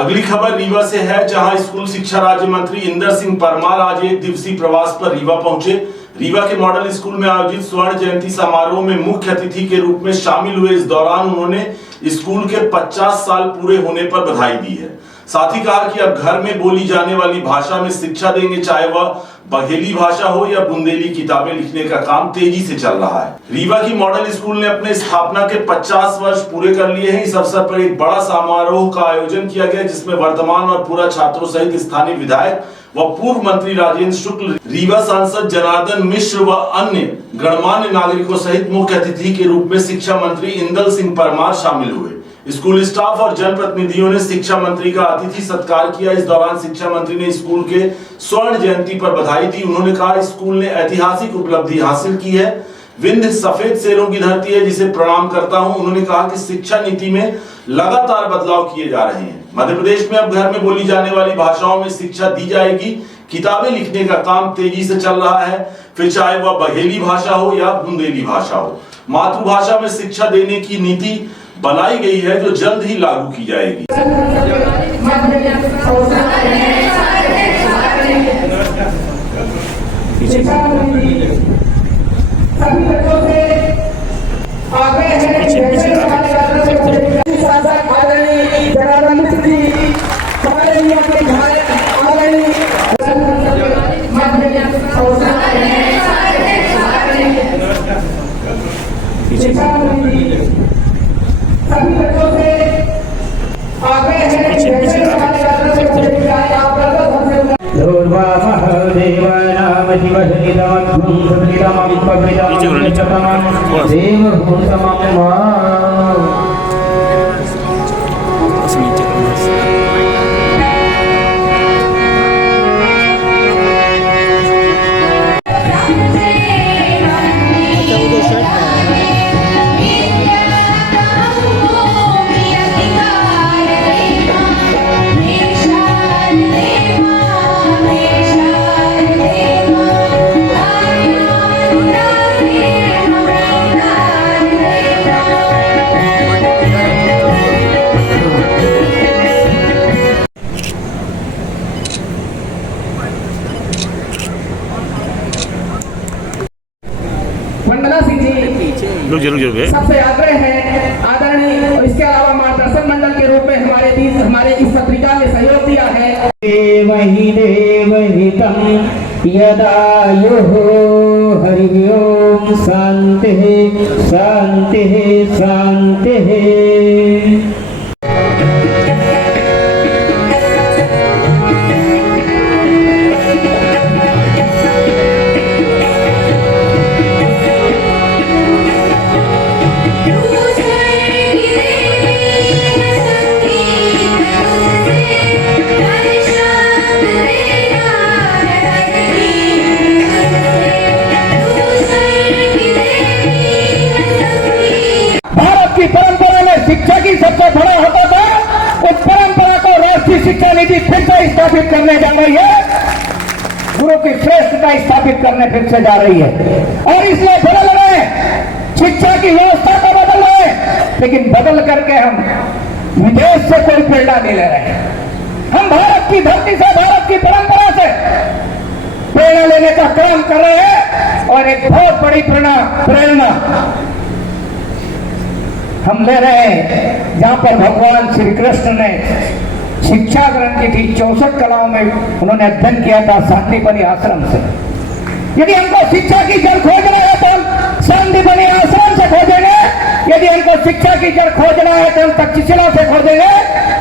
अगली खबर रीवा से है, जहां स्कूल शिक्षा राज्य मंत्री इंदर सिंह परमार आज एक दिवसीय प्रवास पर रीवा पहुंचे। रीवा के मॉडल स्कूल में आयोजित स्वर्ण जयंती समारोह में मुख्य अतिथि के रूप में शामिल हुए। इस दौरान उन्होंने स्कूल के 50 साल पूरे होने पर बधाई दी है। साथ ही कहा कि अब घर में बोली जाने वाली भाषा में शिक्षा देंगे, चाहे वह बघेली भाषा हो या बुंदेली। किताबें लिखने का काम तेजी से चल रहा है। रीवा की मॉडल स्कूल ने अपने स्थापना के 50 वर्ष पूरे कर लिए हैं। इस अवसर पर एक बड़ा समारोह का आयोजन किया गया, जिसमें वर्तमान और पूर्व छात्रों सहित स्थानीय विधायक व पूर्व मंत्री राजेंद्र शुक्ल, रीवा सांसद जनार्दन मिश्र व अन्य गणमान्य नागरिकों सहित मुख्य अतिथि के रूप में शिक्षा मंत्री इंदर सिंह परमार शामिल हुए। स्कूल स्टाफ और जनप्रतिनिधियों ने शिक्षा मंत्री का अतिथि सत्कार किया। इस दौरान शिक्षा मंत्री ने स्कूल के स्वर्ण जयंती पर बधाई दी। उन्होंने कहा, स्कूल ने ऐतिहासिक उपलब्धि हासिल की है। विंध्य सफेद शेरों की धरती है, जिसे प्रणाम करता हूं। उन्होंने कहा कि शिक्षा नीति में लगातार बदलाव किए जा रहे हैं। मध्य प्रदेश में अब घर में बोली जाने वाली भाषाओं में शिक्षा दी जाएगी। किताबें लिखने का काम तेजी से चल रहा है, फिर चाहे वह बघेली भाषा हो या बुंदेली भाषा हो। मातृभाषा में शिक्षा देने की नीति बनाई गई है, जो जल्द ही लागू की जाएगी। जरूर सबसे आग्रह है आदरणीय, और इसके अलावा मार्गदर्शन मंडल के रूप में हमारे इस पत्रिका में सहयोग दिया है। देवहि देवहितं यदायुः हरि ओम शांतिः शांतिः शांतिः। शिक्षा की सबसे बड़ा होता था, उस परंपरा को राष्ट्रीय शिक्षा नीति फिर से स्थापित करने जा रही है। गुरु की श्रेष्ठता स्थापित करने फिर से जा रही है, और इसलिए बदल रहे हैं, शिक्षा की व्यवस्था को बदल रहे हैं, लेकिन बदल करके हम विदेश से कोई प्रेरणा नहीं ले रहे हैं। हम भारत की धरती से, भारत की परंपरा से प्रेरणा लेने का काम कर रहे हैं, और एक बहुत बड़ी प्रेरणा हम ले रहे हैं, जहां पर भगवान श्री कृष्ण ने शिक्षा ग्रहण की थी। 64 कलाओं में उन्होंने अध्ययन किया था शांतिपनी आश्रम से। यदि हमको शिक्षा की जड़ खोजना है तो हम शांतिपनी आश्रम से खोजेंगे। यदि हमको शिक्षा की जड़ खोजना है तो हम तक्षशिला से खोजेंगे।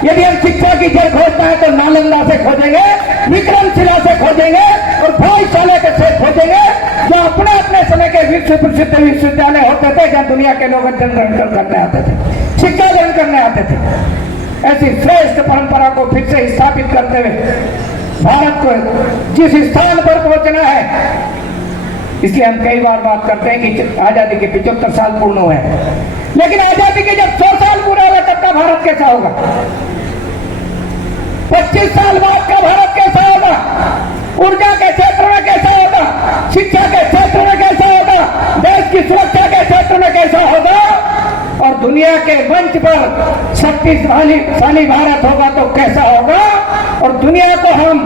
यदि हम शिक्षा की जड़ खोजना है तो नालंदा से खोजेंगे, विक्रमशिला से खोजेंगे, और भाईशाले से खोजेंगे, जो अपने अपने समय के विश्व प्रसिद्ध विश्वविद्यालय होते थे, जहां दुनिया के लोग अध्ययन ग्रहण करने आते थे, शिक्षा ग्रहण करने आते थे। ऐसी श्रेष्ठ परंपरा को फिर से स्थापित करते हुए भारत को जिस स्थान पर पहुंचना है, इसलिए हम कई बार बात करते हैं कि आजादी के 75 साल पूर्ण हुए, लेकिन आजादी के जब 100 साल पूरे हुए तब का भारत कैसा होगा? 25 साल बाद का भारत कैसा होगा? ऊर्जा के क्षेत्र में कैसा होगा? शिक्षा के क्षेत्र में कैसा होगा? देश की सुरक्षा के क्षेत्र में कैसा होगा? और दुनिया के मंच पर शक्तिशाली भारत होगा तो कैसा होगा, और दुनिया को हम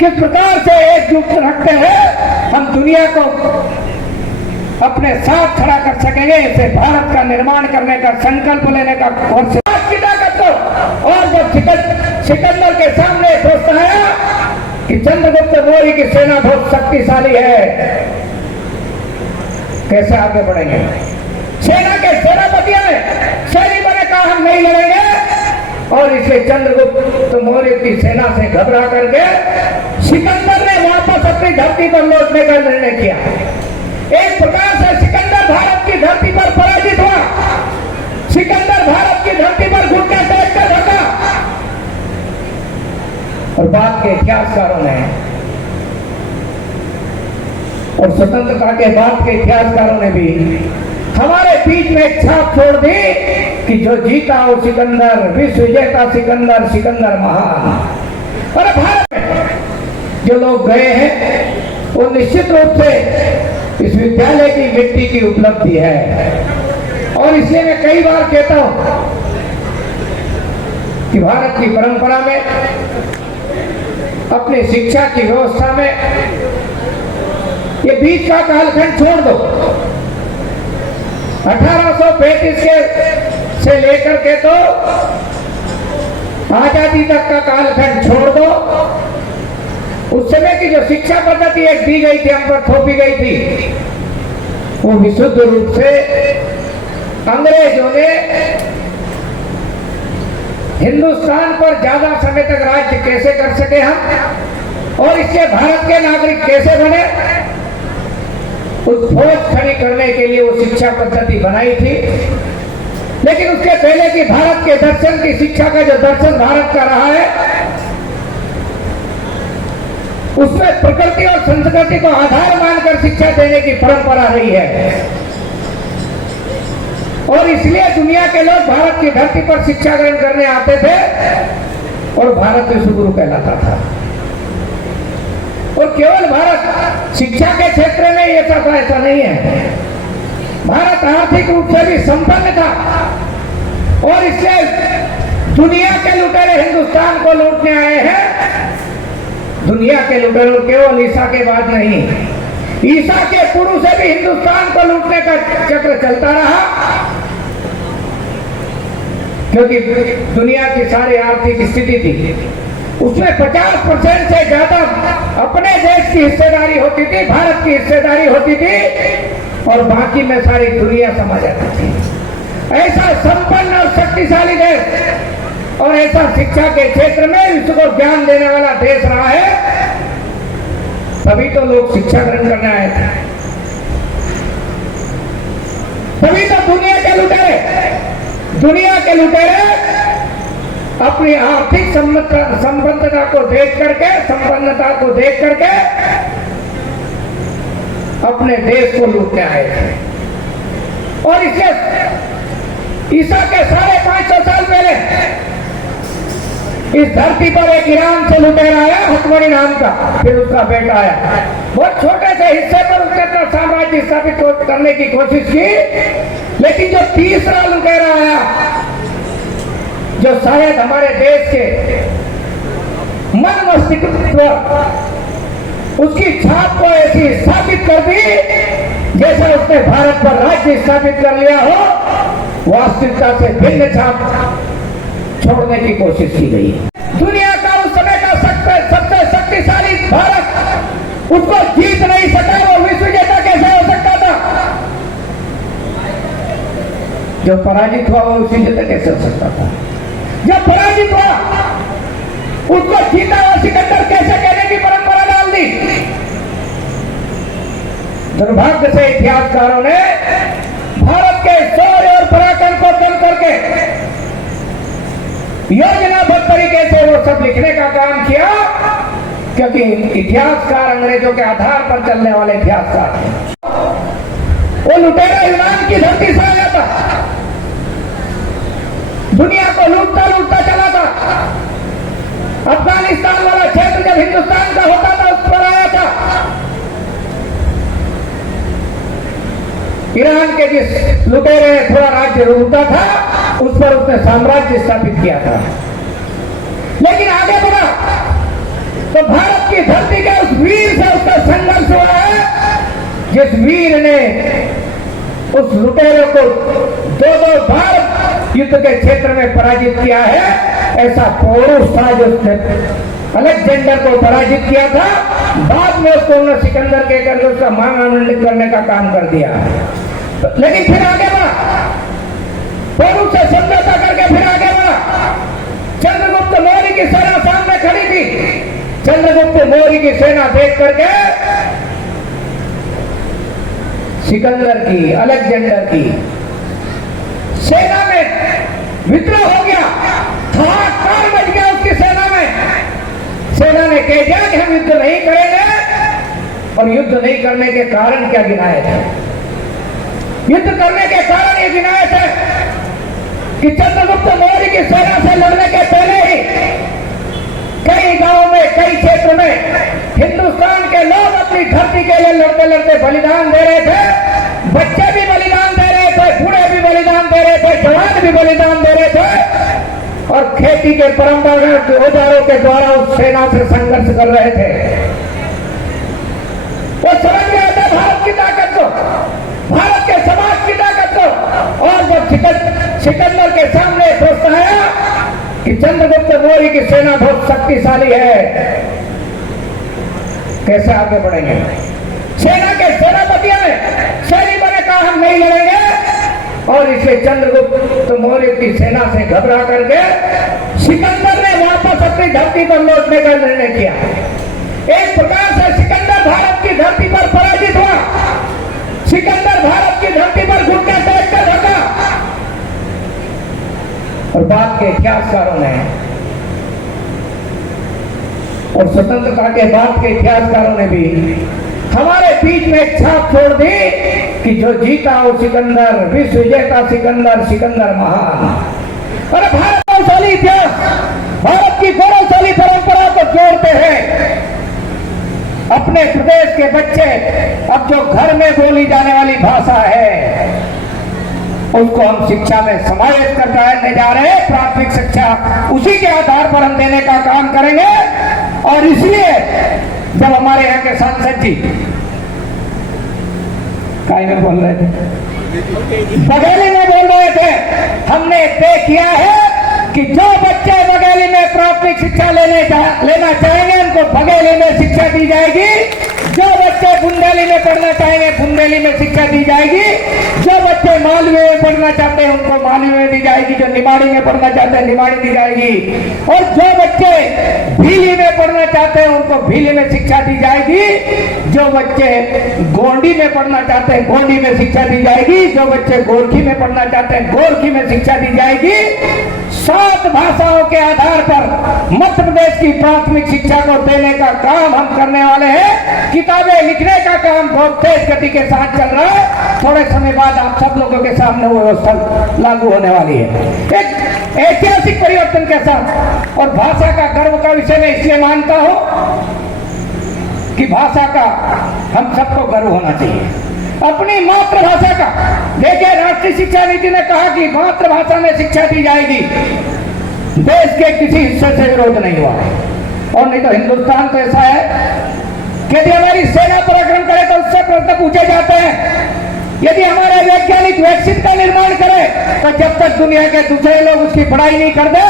किस प्रकार से एकजुट रखते हैं, हम दुनिया को अपने साथ खड़ा कर सकेंगे। इसे भारत का निर्माण करने का संकल्प लेने का कोर्स की ताकत को। और जब सिकंदर के सामने सोचता है कि चंद्रगुप्त मौर्य की सेना बहुत शक्तिशाली है, कैसे आगे बढ़ेंगे। सेना के सेनापति आए, सैनिकों ने कहा हम नहीं लड़ेंगे, और इसे चंद्रगुप्त मौर्य की सेना से घबरा करके सिकंदर ने वापस अपनी धरती पर लौटने का निर्णय किया। एक प्रकार से सिकंदर भारत की धरती पर पराजित हुआ। सिकंदर भारत की धरती पर घुटने टेक कर रखा। और बाद के इतिहासकारों ने और स्वतंत्रता के बाद के इतिहासकारों ने भी हमारे बीच में एक छाप छोड़ दी कि जो जीता वो सिकंदर, विश्व विजेता सिकंदर, सिकंदर महान। और भारत में जो लोग गए हैं वो निश्चित रूप से इस विद्यालय की मिट्टी की उपलब्धि है। और इसलिए मैं कई बार कहता हूं कि भारत की परंपरा में, अपनी शिक्षा की व्यवस्था में ये बीच का कालखंड छोड़ दो। 1835 से लेकर के तो आजादी तक का कालखंड छोड़ दो। उस समय की जो शिक्षा पद्धति एक दी गई थी, हम पर थोपी गई थी, वो विशुद्ध रूप से अंग्रेजों ने हिंदुस्तान पर ज्यादा समय तक राज्य कैसे कर सके हम, और इससे भारत के नागरिक कैसे बने, उस खोज खड़ी करने के लिए वो शिक्षा पद्धति बनाई थी। लेकिन उसके पहले की भारत के दर्शन की शिक्षा का जो दर्शन भारत का रहा है, उसमें प्रकृति और संस्कृति को आधार मानकर शिक्षा देने की परंपरा रही है। और इसलिए दुनिया के लोग भारत की धरती पर शिक्षा ग्रहण करने आते थे, और भारत विश्वगुरु कहलाता था। और केवल भारत शिक्षा के क्षेत्र में ऐसा नहीं है, भारत आर्थिक रूप से भी संपन्न था। और इसलिए दुनिया के लुटेरे हिंदुस्तान को लूटने आए हैं। दुनिया के लुटेरों केवल ईसा के बाद नहीं, ईसा के पूर्व से भी हिंदुस्तान को लूटने का चक्र चलता रहा। क्योंकि दुनिया की सारी आर्थिक स्थिति थी, उसमें 50% से ज्यादा अपने देश की हिस्सेदारी होती थी, भारत की हिस्सेदारी होती थी, और बाकी में सारी दुनिया समा जाती थी। ऐसा संपन्न और शक्तिशाली देश, और ऐसा शिक्षा के क्षेत्र में विश्व को ज्ञान देने वाला देश रहा है, तभी तो लोग शिक्षा ग्रहण करने आए थे। तभी तो दुनिया के लुटेरे अपनी आर्थिक संबद्धता को देख करके, संपन्नता को देख करके अपने देश को लूटने आए थे। और इसके ईसा के 550 साल पहले इस धरती पर एक ईरान से लुटेरा आया, हकमनी नाम का, फिर उसका बेटा आया। बहुत छोटे से हिस्से पर उसने अपना साम्राज्य स्थापित करने की कोशिश की, लेकिन जो तीसरा लुटेरा आया, जो शायद हमारे देश के मन मस्तिष्क उसकी छाप को ऐसी स्थापित कर दी जैसे उसने भारत पर राज्य स्थापित कर लिया हो, वास्तविकता से भिन्न छाप छोड़ने की कोशिश की गई। दुनिया का उस समय का सबसे शक्तिशाली भारत उसको जीत नहीं सका, वो विश्व विजेता कैसे हो सकता था? जो पराजित हुआ वो विश्व विजेता कैसे हो सकता था? जब पराजित हुआ उसको जीता हुआ सिकंदर कैसे कहने की परंपरा डाल दी? दुर्भाग्य से इतिहासकारों ने भारत के शौर्य और पराक्रम को तल करके योजनाबद्ध तरीके से वो सब लिखने का काम किया, क्योंकि इतिहासकार अंग्रेजों के आधार पर चलने वाले इतिहासकार थे। वो लुटेरा यूनान की धरती से आया था, दुनिया को लूटता लूटता चला था। अफगानिस्तान वाला क्षेत्र जब हिंदुस्तान का होता था उस पर आया था। ईरान के जिस लुटेरे ने थोड़ा राज्य लूटा था उस पर उसने साम्राज्य स्थापित किया था। लेकिन आगे बढ़ा तो भारत की धरती के उस वीर से उसका संघर्ष हुआ है जिस वीर ने उस लुटेरे को दो बार युद्ध के क्षेत्र में पराजित किया है। ऐसा पौरुष था जो उसने अलेक्जेंडर को पराजित किया था। बाद में उसको उन्होंने सिकंदर के करके उसका मान आनंदित करने का काम कर दिया। लेकिन फिर आगे बढ़ा, पौरुष से समझौता करके फिर आगे बढ़ा। चंद्रगुप्त मौर्य की सेना सामने खड़ी थी। चंद्रगुप्त मौर्य की सेना देख करके सिकंदर की, अलेक्जेंडर की सेना में विद्रोह हो गया, हाहाकार मच गया उसकी सेना में। सेना ने कह दिया कि हम युद्ध नहीं करेंगे, और युद्ध नहीं करने के कारण क्या गिनाए थे? युद्ध करने के कारण ये गिनाए थे कि चंद्रगुप्त मौर्य की सेना से लड़ने के पहले ही कई गांवों में, कई क्षेत्र में हिंदुस्तान के लोग अपनी धरती के लिए लड़ते लड़ते बलिदान दे रहे थे। बच्चे भी बलिदान दे रहे थे, बूढ़े भी बलिदान दे रहे थे, जवान भी बलिदान दे रहे थे, और खेती के परंपरागत औजारों के द्वारा उस सेना से संघर्ष कर रहे थे। वो समझ गए थे भारत की ताकत को, भारत के समाज की ताकत को। और जब सिकंदर के सामने सोचता है कि चंद्रगुप्त मौर्य की सेना बहुत शक्तिशाली है, कैसे आगे बढ़ेंगे? सेना के सेनापतियों ने, सैनिकों ने कहा हम नहीं लड़ेंगे, और इसे चंद्रगुप्त मौर्य की सेना से घबरा करके सिकंदर ने वापस अपनी धरती पर लौटने का निर्णय किया। एक प्रकार से सिकंदर भारत की धरती पर पराजित हुआ। सिकंदर भारत की धरती पर घुटने टेक कर रखा। और बाद के इतिहासकारों ने और स्वतंत्रता के बाद के इतिहासकारों ने भी हमारे बीच में एक छाप छोड़ दी कि जो जीता वो सिकंदर, विश्व विजेता सिकंदर, सिकंदर महान। और भारत गौरवशाली इतिहास, भारत की गौरवशाली परंपरा को जोड़ते हैं। अपने प्रदेश के बच्चे अब जो घर में बोली जाने वाली भाषा है उसको हम शिक्षा में समाहित करने जा रहे हैं। प्राथमिक शिक्षा उसी के आधार पर हम देने का काम करेंगे। और इसलिए जब हमारे यहाँ के सांसद जी काय में बोल रहे थे, बघेली में बोल रहे थे, हमने तय किया है कि जो बच्चे बघेली में प्राथमिक शिक्षा लेना चाहेंगे उनको बघेली में शिक्षा दी जाएगी। जो बच्चे बुंदेली में पढ़ना चाहेंगे बुंदेली में शिक्षा दी जाएगी। जो बच्चे मालवे में पढ़ना चाहते हैं उनको मालवे में दी जाएगी। जो निमाड़ी में पढ़ना चाहते हैं निमाड़ी दी जाएगी। और जो बच्चे भीली में पढ़ना चाहते हैं उनको भीली में शिक्षा दी जाएगी। जो बच्चे गोंडी में पढ़ना चाहते हैं गोंडी में शिक्षा दी जाएगी। जो बच्चे गोरखी में पढ़ना चाहते हैं गोरखी में शिक्षा दी जाएगी। 7 भाषाओं के आधार पर मध्य प्रदेश की प्राथमिक शिक्षा को देने का काम हम करने वाले हैं। किताबें लिखने का काम बहुत तेज गति के साथ चल रहा है। थोड़े समय बाद आप सब लोगों के सामने वो व्यवस्था लागू होने वाली है, एक ऐतिहासिक परिवर्तन के साथ। और भाषा का गर्व का विषय मैं इसलिए मानता हूं कि भाषा का हम सबको गर्व होना चाहिए, अपनी मातृभाषा का। देखिए, राष्ट्रीय शिक्षा नीति ने कहा कि मातृभाषा में शिक्षा दी जाएगी। देश के किसी हिस्से से विरोध नहीं हुआ। और नहीं तो हिंदुस्तान तो ऐसा है कि यदि हमारी सेना पराक्रम करे तो उससे प्रश्न पूछे जाते हैं। यदि हमारे वैज्ञानिक वैक्सीन का निर्माण करे तो जब तक दुनिया के दूसरे लोग उसकी पढ़ाई नहीं कर दे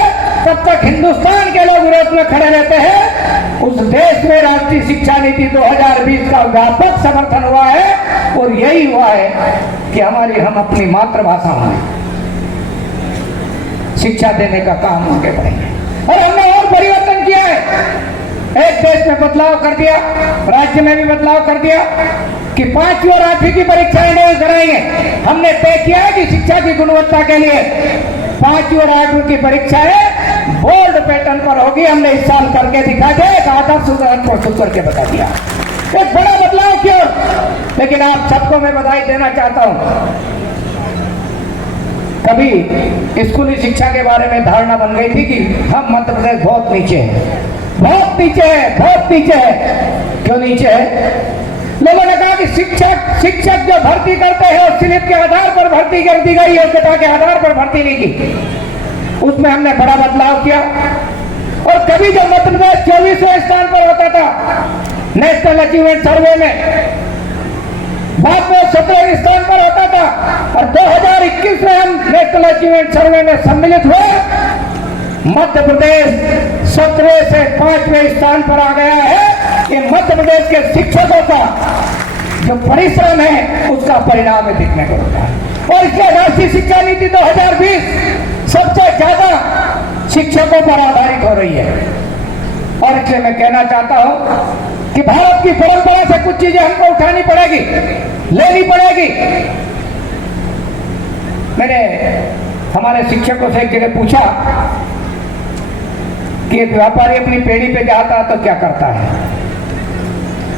तब तक हिंदुस्तान के लोग विरोध में खड़े रहते हैं। उस देश में राष्ट्रीय शिक्षा नीति 2020 का व्यापक समर्थन हुआ है। और यही हुआ है कि हम अपनी मातृभाषा में शिक्षा देने का काम आगे बढ़ेंगे। और हमने और परिवर्तन किया है। एक देश में बदलाव कर दिया, राज्य में भी बदलाव कर दिया कि 5वीं और 8वीं की परीक्षाएं नहीं कराएंगे। हमने तय किया है कि शिक्षा की गुणवत्ता के लिए 5वीं और 8वीं की परीक्षाएं बोर्ड पैटर्न पर होगी। हमने इस साल करके दिखा दिया, एक आदर्श उदाहरण प्रस्तुत करके बता दिया। एक बड़ा बदलाव क्यों? लेकिन आप सबको मैं बधाई देना चाहता हूं। कभी स्कूली शिक्षा के बारे में धारणा बन गई थी कि हम मध्य प्रदेश बहुत नीचे है, बहुत नीचे है, बहुत नीचे है। क्यों नीचे है? लोगों ने कहा कि शिक्षक जो भर्ती करते हैं और स्लिप के आधार पर भर्ती कर दी गई, योग्यता के आधार पर भर्ती नहीं की। उसमें हमने बड़ा बदलाव किया। और कभी जो मध्य प्रदेश 24वें स्थान पर होता था नेशनल अचीवमेंट सर्वे में, बाद में 17वें स्थान पर होता था, और 2021 में हम नेशनल अचीवमेंट सर्वे में सम्मिलित हुए। मध्य प्रदेश 17वें से 5वें स्थान पर आ गया है। कि मध्य प्रदेश के शिक्षकों का जो परिश्रम है उसका परिणाम है दिखने को मिलता है। और इसलिए राष्ट्रीय शिक्षा नीति 2020 सबसे ज्यादा शिक्षकों पर आधारित हो रही है। और इसलिए मैं कहना चाहता हूं कि भारत की परंपरा से कुछ चीजें हमको उठानी पड़ेगी, लेनी पड़ेगी। मैंने हमारे शिक्षकों से एक जगह पूछा कि एक व्यापारी अपनी पेड़ी पे जाता है तो क्या करता है।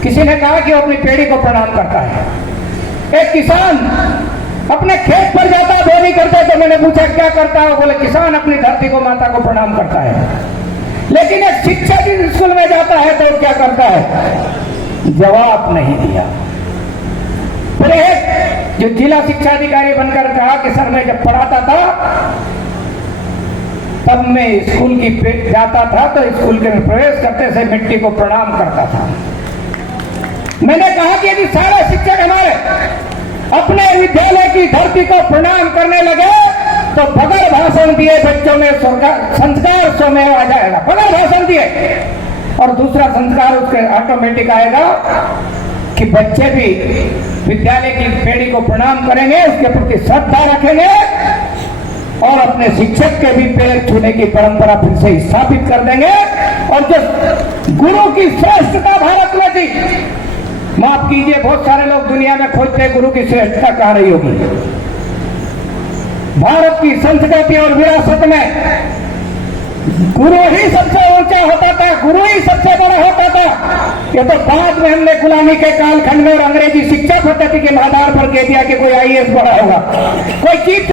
किसी ने कहा कि वो अपनी पेड़ी को प्रणाम करता है। एक किसान अपने खेत पर जाता है, बोनी करता है, तो मैंने पूछा क्या करता है, बोले किसान अपनी धरती को, माता को प्रणाम करता है। लेकिन एक शिक्षक स्कूल में जाता है तो क्या करता है, जवाब नहीं दिया। फिर एक जो जिला शिक्षा अधिकारी बनकर कहा कि सर मैं जब पढ़ाता था तब मैं स्कूल की जाता था तो स्कूल के में प्रवेश करते से मिट्टी को प्रणाम करता था। मैंने कहा कि यदि सारे शिक्षक हमारे अपने विद्यालय की धरती को प्रणाम करने लगे तो बगैर भाषण दिए बच्चों में संस्कार स्वयं आ जाएगा, बगैर भाषण दिए। और दूसरा संस्कार उसके ऑटोमेटिक आएगा कि बच्चे भी विद्यालय की पेड़ी को प्रणाम करेंगे, उसके प्रति श्रद्धा रखेंगे और अपने शिक्षक के भी पैर छूने की परंपरा फिर से स्थापित कर देंगे। और जो गुरु की श्रेष्ठता भारत में थी, माफ कीजिए बहुत सारे लोग दुनिया में खोजते हैं गुरु की श्रेष्ठता कहां रही होगी। भारत की संस्कृति और विरासत में गुरु ही सबसे ऊंचा होता था, गुरु ही सबसे बड़ा होता था। ये तो बाद में हमने गुलामी के कालखंड में और अंग्रेजी शिक्षा पद्धति के आधार पर कह दिया कि कोई आईएएस बड़ा होगा, कोई चीज